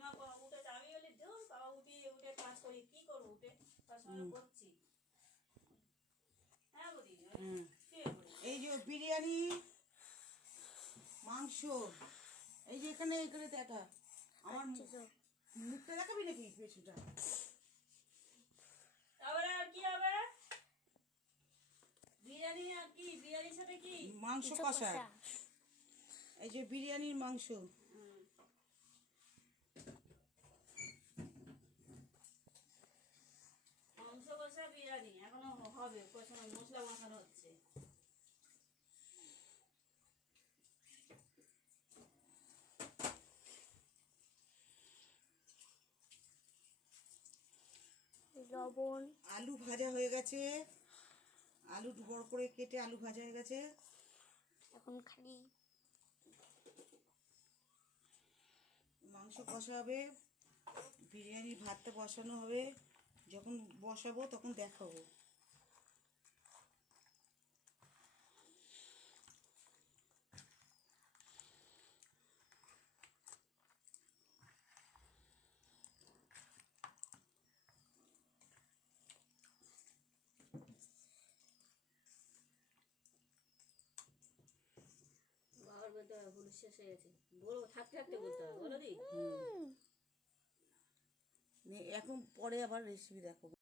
নীলিমা উঠেছে, আমি বলি ধুর বাবা উঠে উঠে কাজ করি, কি করবো উঠে তার সঙ্গে করছি। হ্যাঁ বলি এই যে বিরিয়ানি মাংস, এই যে এখানে এখানে দেখা আমার মুখটা দেখাবি নাকি পেছনটা? তারপরে আর কি হবে? বিরিয়ানি আর কি, বিরিয়ানির সাথে কি? মাংস কষা। এই যে বিরিয়ানির মাংস। মাংস কষা বিরিয়ানি এখনো হবে, মশলা মাখানো হচ্ছে। লবণ, আলু ভাজা হয়ে গেছে, আলু বড় করে কেটে আলু ভাজা হয়ে গেছে। এখন খালি মাংস কষা হবে, বিরিয়ানির ভাতটা বসানো হবে, যখন বসাবো তখন দেখাবো। বাবার বলতে হবে হলুদ শেষ হয়ে গেছে, বলবো থাকতে থাকতে বলতে হবে, বলো দি। এখন পরে আবার রেসিপি দেখো।